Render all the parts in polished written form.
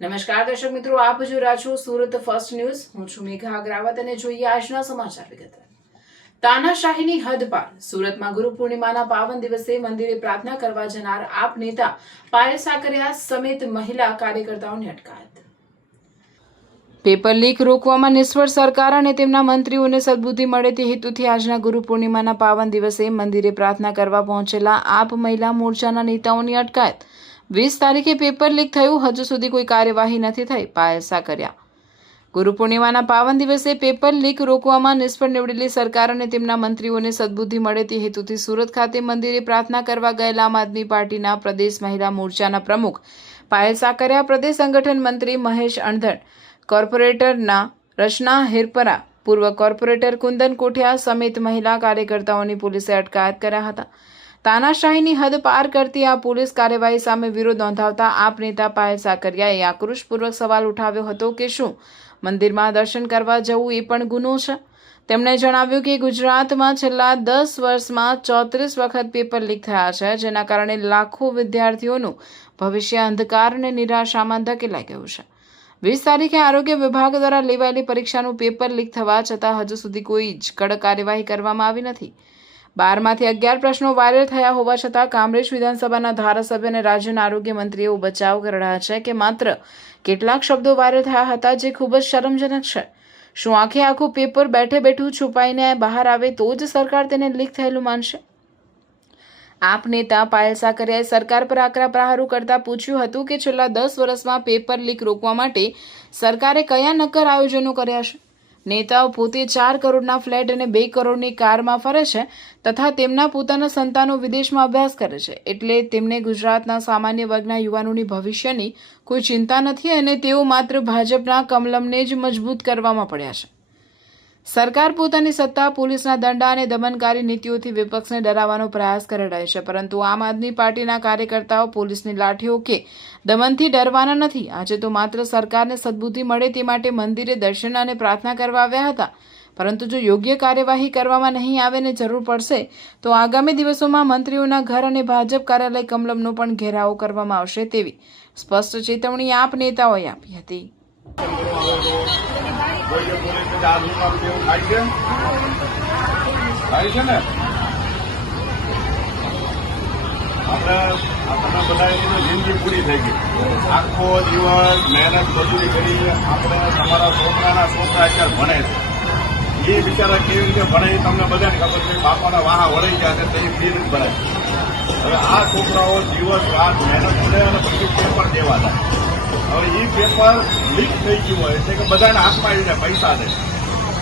નમસ્કાર દર્શક મિત્રો, આપ જોઈ રહ્યા છો સુરત ફર્સ્ટ ન્યૂઝ। હું છું મેઘા અગ્રવાલ અને જોઈએ આજના સમાચાર વિગતવાર। તાનાશાહીની હદ પાર। સુરતમાં ગુરુ પૂર્ણિમાના પાવન દિવસે મંદિરે પ્રાર્થના કરવા જનાર આપ નેતા પાયલ સાકરિયા સમેત મહિલા કાર્યકર્તાઓની અટકાયત। પેપર લીક રોકવામાં નિષ્ફળ સરકાર અને તેમના મંત્રીઓને સદબુદ્ધિ મળે તે હેતુથી આજના ગુરુ પૂર્ણિમાના પાવન દિવસે મંદિરે પ્રાર્થના કરવા પહોંચેલા આપ મહિલા મોરચાના નેતાઓની અટકાયત। 20 તારીખે પેપર લીક થયું, હજુ સુધી કોઈ કાર્યવાહી નથી થઈ। પાયલ સાકરિયા। ગુરુ પૂર્ણિમાના પાવન દિવસે પેપર લીક રોકવામાં નિષ્ફળ નીવડેલી સરકાર અને તેમના મંત્રીઓને સદબુદ્ધિ મળે તે હેતુથી સુરત ખાતે મંદિરે પ્રાર્થના કરવા ગયેલા આમ આદમી પાર્ટીના પ્રદેશ મહિલા મોરચાના પ્રમુખ પાયલ સાકરિયા, પ્રદેશ સંગઠન મંત્રી મહેશ અણધડ, કોર્પોરેટરના રચના હિરપરા, પૂર્વ કોર્પોરેટર કુંદન કોઠિયા સમેત મહિલા કાર્યકર્તાઓની પોલીસે અટકાયત કર્યા હતા। તાનાશાહીની હદ પાર કરતી આ પોલીસ કાર્યવાહી સામે વિરોધ નોંધાવતા આપ નેતા પાયલ સાકરિયાએ આક્રોશપૂર્વક સવાલ ઉઠાવ્યો હતો કે શું મંદિરમાં દર્શન કરવા જવું એ પણ ગુનો છે? તેમણે જણાવ્યું કે ગુજરાતમાં છેલ્લા 10 વર્ષમાં 34 વખત પેપર લીક થયા છે, જેના કારણે લાખો વિદ્યાર્થીઓનું ભવિષ્ય અંધકાર અને નિરાશામાં ધકેલાઈ ગયું છે। 20 તારીખે આરોગ્ય વિભાગ દ્વારા લેવાયેલી પરીક્ષાનું પેપર લીક થવા છતાં હજુ સુધી કોઈ જ કડક કાર્યવાહી કરવામાં આવી નથી। 12માંથી 11 પ્રશ્નો વાયરલ થયા હોવા છતાં કામરેજ વિધાનસભાના ધારાસભ્ય અને રાજ્યના આરોગ્ય મંત્રી એવો બચાવ કરી રહ્યા છે કે માત્ર કેટલાક શબ્દો વાયરલ થયા હતા, જે ખૂબ જ શરમજનક છે। શું આખે આખું પેપર બેઠે બેઠું છુપાઈને બહાર આવે તો જ સરકાર તેને લીક થયેલું માનશે? આપ નેતા પાયલ સાકરિયાએ સરકાર પર આકરા પ્રહારો કરતા પૂછ્યું હતું કે છેલ્લા 10 વર્ષમાં પેપર લીક રોકવા માટે સરકારે કયા નક્કર આયોજનો કર્યા છે? નેતાઓ પોતે 4 કરોડના ફ્લેટ અને 2 કરોડની કારમાં ફરે છે તથા તેમના પોતાના સંતાનો વિદેશમાં અભ્યાસ કરે છે, એટલે તેમને ગુજરાતના સામાન્ય વર્ગના યુવાનોની ભવિષ્યની કોઈ ચિંતા નથી અને તેઓ માત્ર ભાજપના કમલમને જ મજબૂત કરવામાં પડ્યા છે। સરકાર પોતાની સત્તા, પોલીસના દંડા અને દમનકારી નીતિઓથી વિપક્ષને ડરાવવાનો પ્રયાસ કરી રહી છે, પરંતુ આમ આદમી પાર્ટીના કાર્યકર્તાઓ પોલીસની લાઠીઓ કે દમનથી ડરવાના નથી। આજે તો માત્ર સરકારને સદબુદ્ધિ મળે તે માટે મંદિરે દર્શન અને પ્રાર્થના કરવા આવ્યા હતા, પરંતુ જો યોગ્ય કાર્યવાહી કરવામાં નહીં આવે ને જરૂર પડશે તો આગામી દિવસોમાં મંત્રીઓના ઘર અને ભાજપ કાર્યાલય કમલમનો પણ ઘેરાવો કરવામાં આવશે તેવી સ્પષ્ટ ચેતવણી આપ નેતાઓએ આપી હતી। આપણે બધા જિંદગી પૂરી થઈ ગઈ, આખો દિવસ મહેનત મજૂરી કરી, આપણે તમારા છોકરા અત્યારે ભણે છે, એ બિચારા કેવી રીતે ભણે એ તમને બધાને ખબર છે। બાપાના વાહા વળી ગયા છે તેની ફી નથી ભરાય। હવે આ છોકરાઓ દિવસ રાત મહેનત કરે અને પછી પેપર દેવા થાય। હવે એ પેપર લીક થઈ ગયું હોય એટલે કે બધાને હાથમાં આવી જાય પૈસા દે,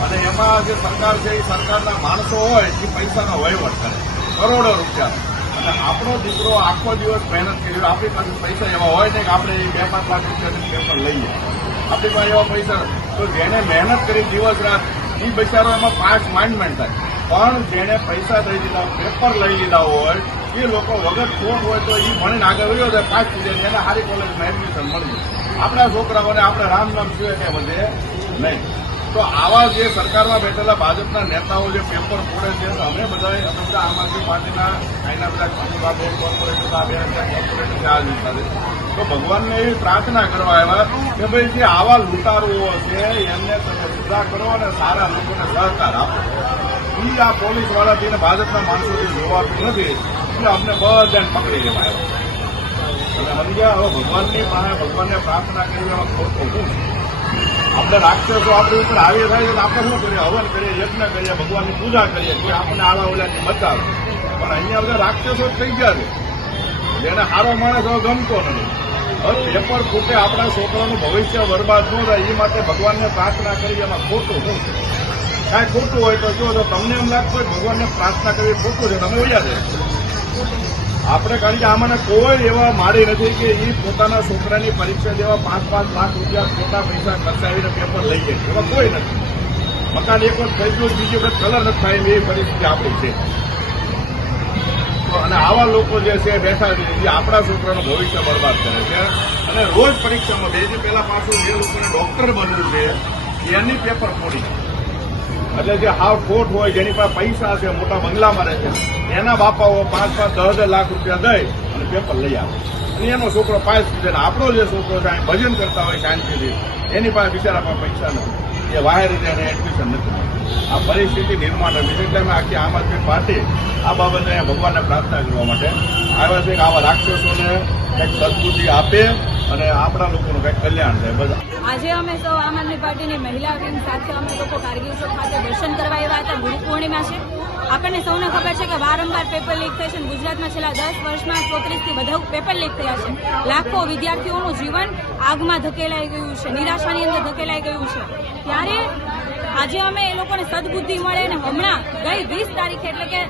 અને એમાં જે સરકાર છે એ સરકારના માણસો હોય એ પૈસાનો વહીવટ કરે કરોડો રૂપિયા, અને આપણો દીકરો આખો દિવસ મહેનત કરી, આપણી પાસે પૈસા એવા હોય ને કે આપણે 2-5 લાખ રૂપિયાનું પેપર લઈએ, આપણી પાસે એવા પૈસા તો જેને મહેનત કરી દિવસ રાત એ બિચારો એમાં પાસ માંડ થાય, પણ જેને પૈસા દઈ દીધા પેપર લઈ લીધા હોય એ લોકો વગર ખોટ હોય તો એ ભણીને આગળ વયો જાય, પાસ થઈ જાય, એને સારી કોલેજમાં એડમિશન મળી જાય। આપણા છોકરાઓને આપણે રામ નામ સિવાય કંઈ વધે નહીં। તો આવા જે સરકારમાં બેઠેલા ભાજપના નેતાઓ જે પેપર ફોડે છે, અમે બધા આમ આદમી પાર્ટીના અહીંના બધા કોર્પોરેટર તો ભગવાનને એવી પ્રાર્થના કરવા આવ્યા કે ભાઈ જે આવા લૂંટારુઓ છે એમને તમે સુધા કરો અને સારા લોકોને સહકાર આપો। એ આ પોલીસ વાળાથી ભાજપના માણસોથી જોવાતું નથી, એટલે અમને બધાને પકડી લેવા આવ્યા અને સમજ્યા। હવે ભગવાનની પાસે ભગવાનને પ્રાર્થના કરી એમાં ખોટું શું? આપણે રાક્ષસો આપણી ઉપર હાવી થાય તો આપણે શું કરીએ? હવન કરીએ, યજ્ઞ કરીએ, ભગવાનની પૂજા કરીએ કે આપણને આવા ઓલાથી બચાવે, પણ અહીંયા બધા રાક્ષસો થઈ ગયા છે, જેને સારો માણસ હવે ગમતો નથી। હવે પેપર ફૂટે, આપણા છોકરાનું ભવિષ્ય બરબાદ ન થાય એ માટે ભગવાનને પ્રાર્થના કરી એમાં ખોટું શું? કાંઈ ખોટું હોય તો જો તમને એમ લાગતું હોય ભગવાનને પ્રાર્થના કરવી ખોટું છે, તમે વયા જાય આપણે, કારણ કે આમાંને કોઈ એવા મારી નથી કે એ પોતાના છોકરાની પરીક્ષા દેવા 5-5 લાખ રૂપિયા ખોટા પૈસા ખર્ચાવીને પેપર લઈ જાય, એવા કોઈ નથી। મકાન એક વખત થઈ ગયું, બીજી વખત કલર નથી થાય એવી પરિસ્થિતિ આપણી છે। અને આવા લોકો જે છે બેઠા છે એ આપણા છોકરાનું ભવિષ્ય બરબાદ કરે છે, અને રોજ પરીક્ષામાં 2 દી પહેલા પાછું જે લોકોને ડોક્ટર બનવું છે એની પેપર ફોડી, એટલે જે હાવ ખોટ હોય, જેની પાસે પૈસા છે, મોટા બંગલામાં રહે છે, એના બાપાઓ 5-5, 10 લાખ રૂપિયા દઈ અને પેપર લઈ આવે અને એનો છોકરો પાસ થઈ જાય. આપણો જે છોકરો છે ભજન કરતા હોય શાંતિથી, એની પાસે બિચારા પાસે પૈસા નથી, એ વાહેર એને એડમિશન નથી મળતું. આ પરિસ્થિતિ નિર્માણ હતી. એટલે અમે આખી આમ આદમી પાર્ટી આ બાબતે અહીંયા ભગવાનને પ્રાર્થના કરવા માટે આવ્યા છે કે આવા રાક્ષસોને કંઈક સદબુદ્ધિ આપે અને આપણા લોકોનું કંઈક કલ્યાણ થાય. બધા આજે અમે સૌ આમ આદમી પાર્ટીની મહિલા વિંગ સાથે અમે લોકો કારગિલ ચોક ખાતે દર્શન કરવા આવ્યા હતા. ગુરુ પૂર્ણિમા છે. આપણને સૌને ખબર છે કે વારંવાર પેપર લીક થાય છે. ગુજરાતમાં છેલ્લા 10 વર્ષમાં 34 થી વધુ પેપર લીક થયા છે. લાખો વિદ્યાર્થીઓનું જીવન આગમાં ધકેલાઈ ગયું છે, નિરાશાની અંદર ધકેલાઈ ગયું છે. ત્યારે આજે અમે એ લોકોને સદબુદ્ધિ મળે અને હમણાં ગઈ 20 તારીખે એટલે કે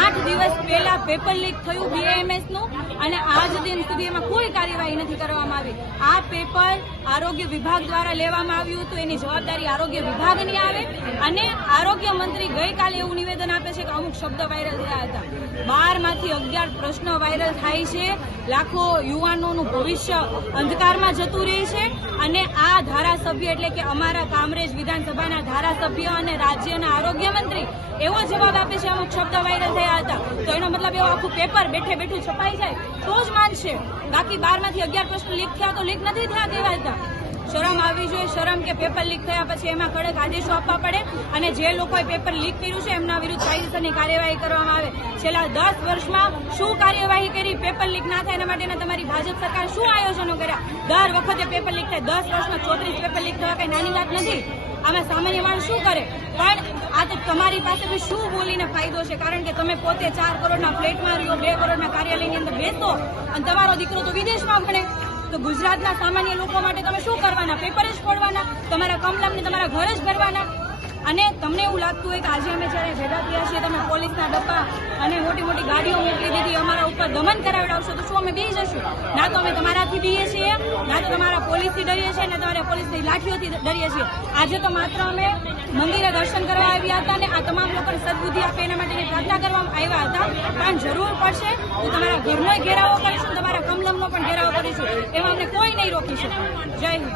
8 દિવસ પહેલા પેપર લીક થયું BAMS નું અને આજ દિન સુધી એમાં કોઈ કાર્યવાહી નથી કરવામાં આવી. આ પેપર આરોગ્ય વિભાગ દ્વારા લેવામાં આવ્યું હતું. એની જવાબદારી આરોગ્ય વિભાગની આવે અને આરોગ્ય મંત્રી ગઈકાલે એવું નિવેદન આપે છે કે અમુક શબ્દ વાયરલ થયા હતા. 12 માંથી 11 પ્રશ્નો વાયરલ થાય છે. લાખો યુવાનોનું ભવિષ્ય અંધકારમાં જતું રહે છે અને આ ધારાસભ્ય એટલે કે અમારા કામરેજ વિધાનસભાના ધારાસભ્ય અને રાજ્યના આરોગ્ય મંત્રી એવો જવાબ આપે છે અમુક શબ્દ વાયરલ થયા હતા. તો એનો મતલબ એવો આખું પેપર બેઠે બેઠું છપાઈ જાય તો જ માનશે. બાકી 12 માંથી 11 પ્રશ્નો લીક થયા તો લીક નથી થયા કેવા હતા. શરમ આવવી જોઈએ. શરમ કે પેપર લીક થયા પછી એમાં કડક આદેશો આપવા પડે અને જે લોકોએ પેપર લીક કર્યું છે એમના વિરુદ્ધ કાયદેસરની કાર્યવાહી કરવામાં આવે. છેલ્લા 10 વર્ષમાં શું કાર્યવાહી કરી પેપર લીક ના થાય એના માટેના તમારી ભાજપ સરકાર શું આયોજનો કર્યા? દર વખતે પેપર લીક થાય. 10 વર્ષમાં 34 પેપર લીક થવા કઈ નાની વાત નથી. આમાં સામાન્ય માણસ શું કરે? પણ આ તો તમારી પાસે બી શું બોલીને ફાયદો છે? કારણ કે તમે પોતે 4 કરોડના ફ્લેટમાં રહ્યો, 2 કરોડના કાર્યાલયની અંદર બેસો અને તમારો દીકરો તો વિદેશમાં ભણે. તો ગુજરાતના સામાન્ય લોકો માટે તમે શું કરવાના? પેપર જ ફોડવાના? તમારા કમલમને તમારા ઘર જ ભરવાના? અને તમને એવું લાગતું હોય કે આજે અમે જ્યારે ભેગા થયા છીએ તમે પોલીસના ડબ્બા અને મોટી મોટી ગાડીઓ મોકલી દીધી, અમારા ઉપર દમન કરાવડાવશો તો શું અમે બેસી જશું? ના તો અમે તમારાથી બીએ છીએ, ના તો તમારા પોલીસથી ડરીએ છીએ, ના તમારા પોલીસની લાઠીઓથી ડરીએ છીએ. આજે તો માત્ર અમે મંદિરે દર્શન કરવા આવ્યા હતા અને આ તમામ લોકોને સદબુદ્ધિ આપે એના માટેની પ્રાર્થના કરવામાં આવ્યા હતા. પણ જરૂર પડશે તો તમારા ઘરનો ઘેરાવો કરીશું, તમારા કમલમનો પણ ઘેરાવો કરીશું. એમાં અમને કોઈ નહીં રોકી શકે. જય હિન્દ.